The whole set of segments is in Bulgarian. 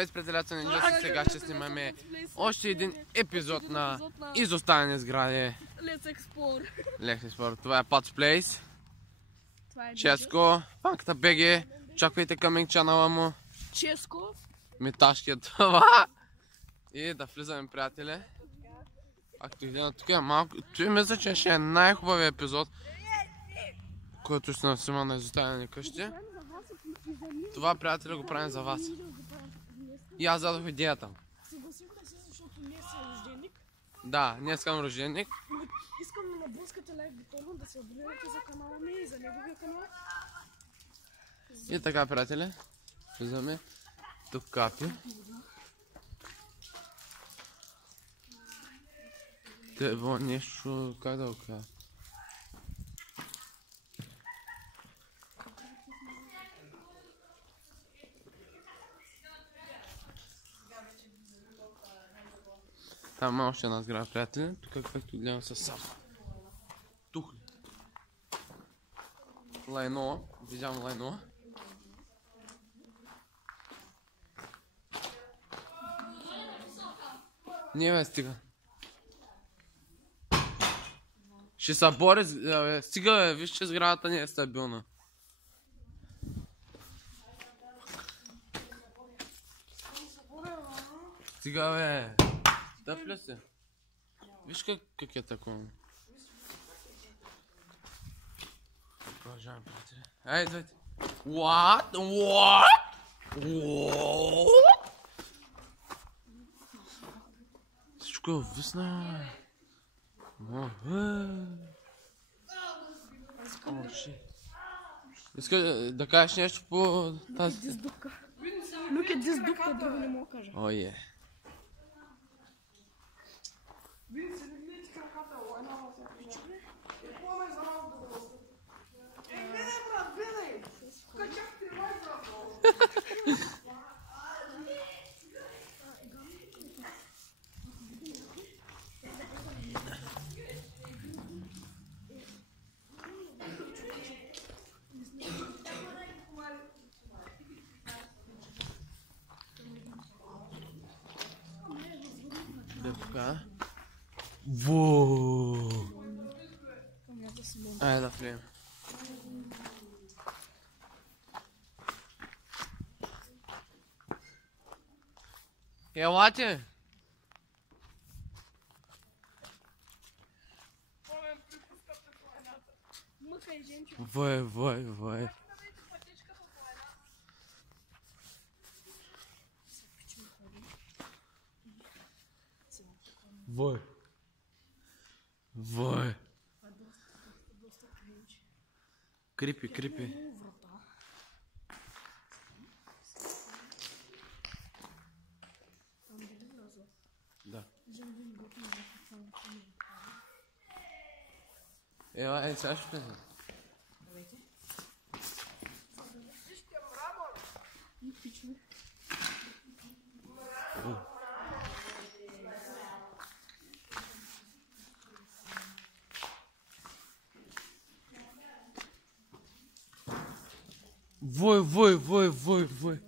Здравейте, приятелята на Ninjas, сега ще снимаме още един епизод на изоставени сгради. Let's Explore. Това е Pat's Place. Ческо, панката БГ, чаквайте coming чанала му. Ческо. Меташки е това. И да влизаме, приятели. Както идея тук е малко, той мисля, че ще е най-хубавият епизод, който ще снима на изоставени къщи. Това, приятели, го правим за вас. И аз задох идеята. Съгласихме се, защото днес е рожденик. Да, днес съм рожденик. Искам да наблъскате лайк бутона, да се абонирате за канала ми и за неговия канал. И така, приятели, влизаме. Тук капи. Тево нещо, как да го кажа? Там има още една сграда, приятели. Тук, както гледам, са сам. Тухли. Лайно. Виждам лайно. Не, бе, стига. Ще се бори, стига, бе, виж, че сградата не е стабилна. Стига, бе. Тъпля се. Виж как е такова. Продължаваме, приятели. Ай, идвайте. What? Всичко е висна. Иска да кажеш нещо по тази... Look at this дупка, друго не мога кажа. О, е. Дъвка. Вооо! Айде да влием. Елате! Вой. Вой. Крипи. Да. Ела, сега ще влезем. Давайте. Вой.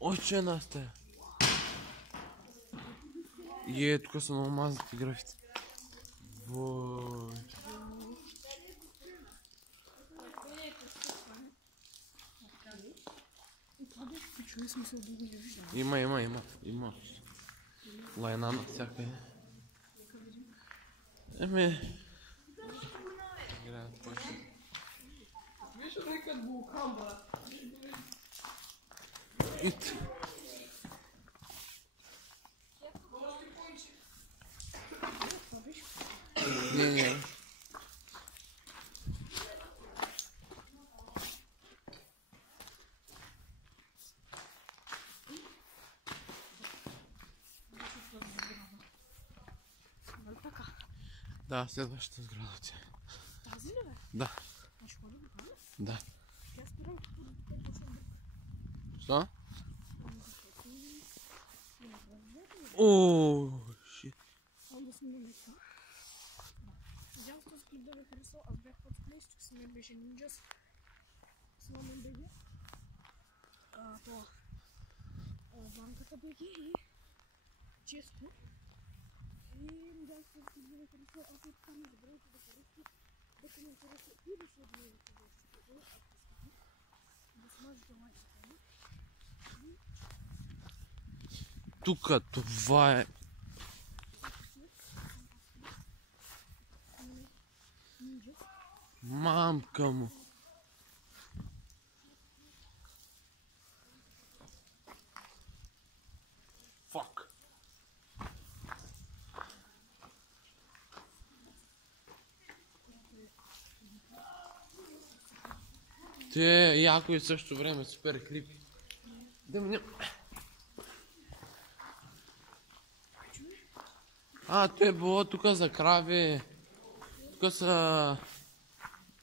Още една стая. Тук са много мазнати графити. Вой. Има. Лайна на всякъде. Виж, рекът вулкан, брат. Ит. Не. Да, следващата сграда. Тази ли, бе? Да. Да. Що? Ооо, шит. Да снимаме това. Надявам се този клип да ви харесал. Аз бях Pat's Place, тук с мен беше Ninjas. С мен БГ. банката БГ и често. И да се разбира харесва, ако и така не забравяйте да харесва, да коментирате и да се отбивате в студио, ако искате. Да смажете лайката ми. Тука, това е. Мамка му. Фак. Те е яко и в същото време супер крипи. Да ми то е било тук за крави. Тук са...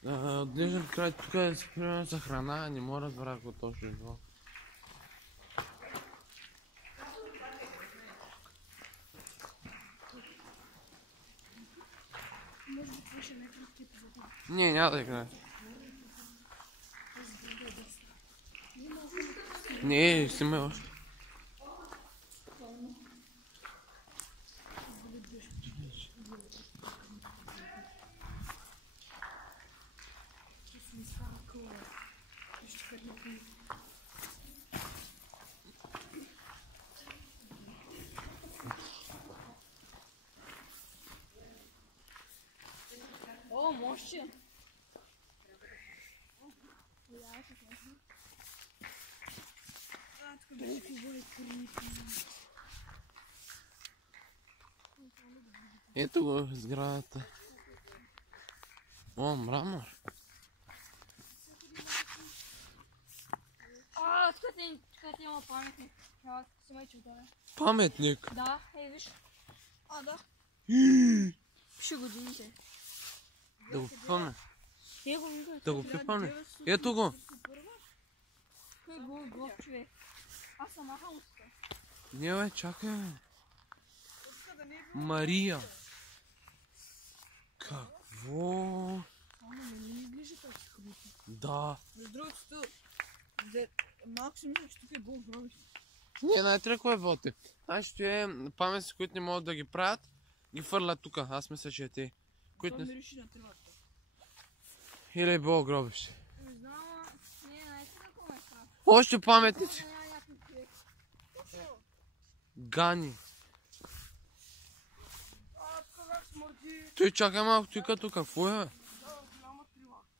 отглеждам крави, тук е примерно за храна, не мога да разбера какво точно е било. Може да пише някакъв епизод. Не, няма да играе. Не, снимай още. О, може. Ето го сградата. О, мрамор. Тук има паметник. Снимай, че да е. Паметник. Да, виж. Да. Пише годините. Да го пипаме. Го виждам. Да го пипаме. Ето го. Кой е глуп човек? Аз съм махал. Не бе, чакай. Мария. Какво? Не изглежда толкова хубаво. Да. Между другото, малко си мисля, че тук е Бог гробище. Не, знаете ли кой е воте? Значи те паметници, които не могат да ги правят, ги фърлят тук. Аз мисля, че е те. Това мириши на тревата. Или е било гробище. Не знам, не, наистина какво ме страх. Още паметници. Гани. Той чакай малко, той като какво е?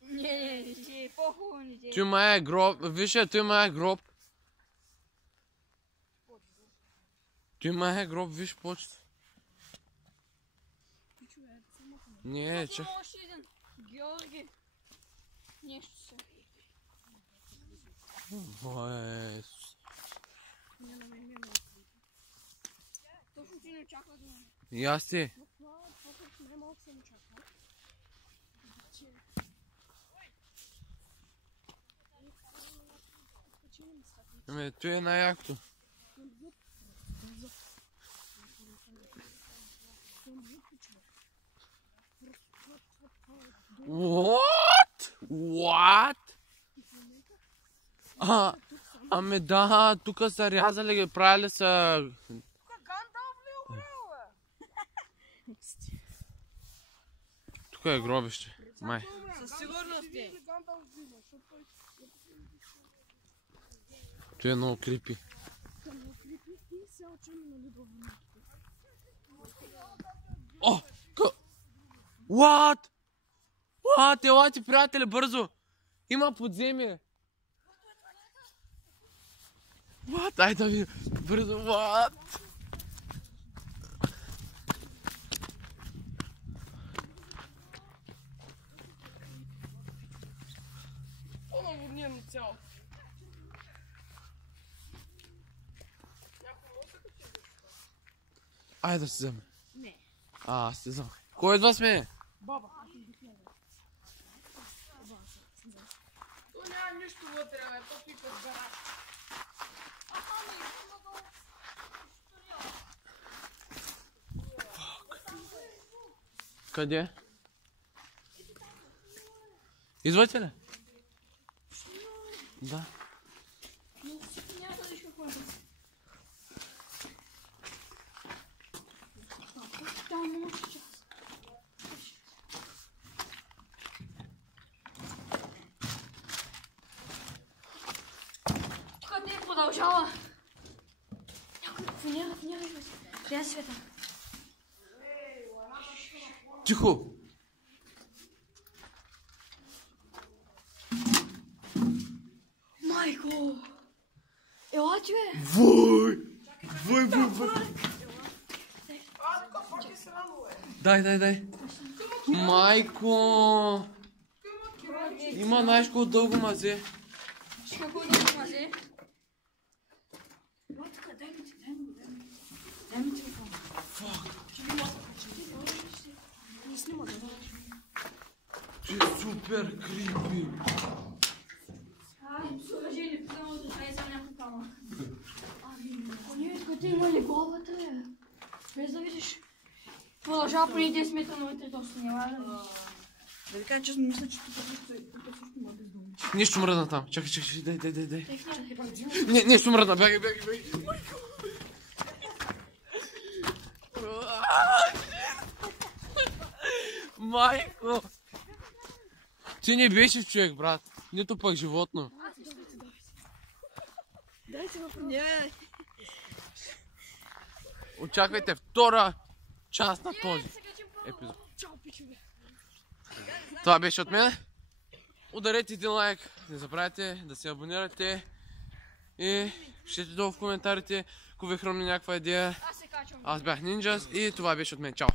Не, по-хубаво не те. Той ма е гроб, виж той ма е гроб. Той ма е гроб, виж почта. Не, чакай. Още един. Георги. Нещо се. Ой, Точно ти не очаква да ме. и аз ти. Това най-малко съм очаквал. Ами, той е най-якото. What? What? Ами да, тук са рязали ги, правили са... Тук е гробище, май. Със сигурност е. Той е много крипи. О! What? What? Елате, приятели, бързо! Има подземие! What? Ай да видим! Бързо, what? По-наводнено цяло. Ай да се вземе. Не. Аз се вземе. Кой от вас ме? Баба. То няма нищо вътре, бе. То пипа с гараж. Къде? Извадите ли? Да. Продължава. Някой фунира. Трябва света. Тихо! Майко! Ела ти, бе! Вой! Дай. Майко! Има най-шко дълго мазе. Какво да мазе? Дай ми телефон. Не снима да. Ти е супер крипи. Съоръжение, само да прави само някаква кама. Ние къде има ли главата, бе? Без да видиш. Продължава преди 10 метра на вътре, то се няма да. Да ви кажа честно, мисля, че тук също има бездомни. Нещо мръдна там. Чакай, дай. Техния. Нещо мръдна, бягай. Майко! Ти не беше човек, брат. Нито пък животно. Дайте го не. Очаквайте втора част на този епизод. Чао, пичове. Това беше от мен. Ударете един лайк. Не забравяйте да се абонирате. И пишете долу в коментарите, ако ви хрумне някаква идея. Аз се качвам. Аз бях Ninjas и това беше от мен. Чао!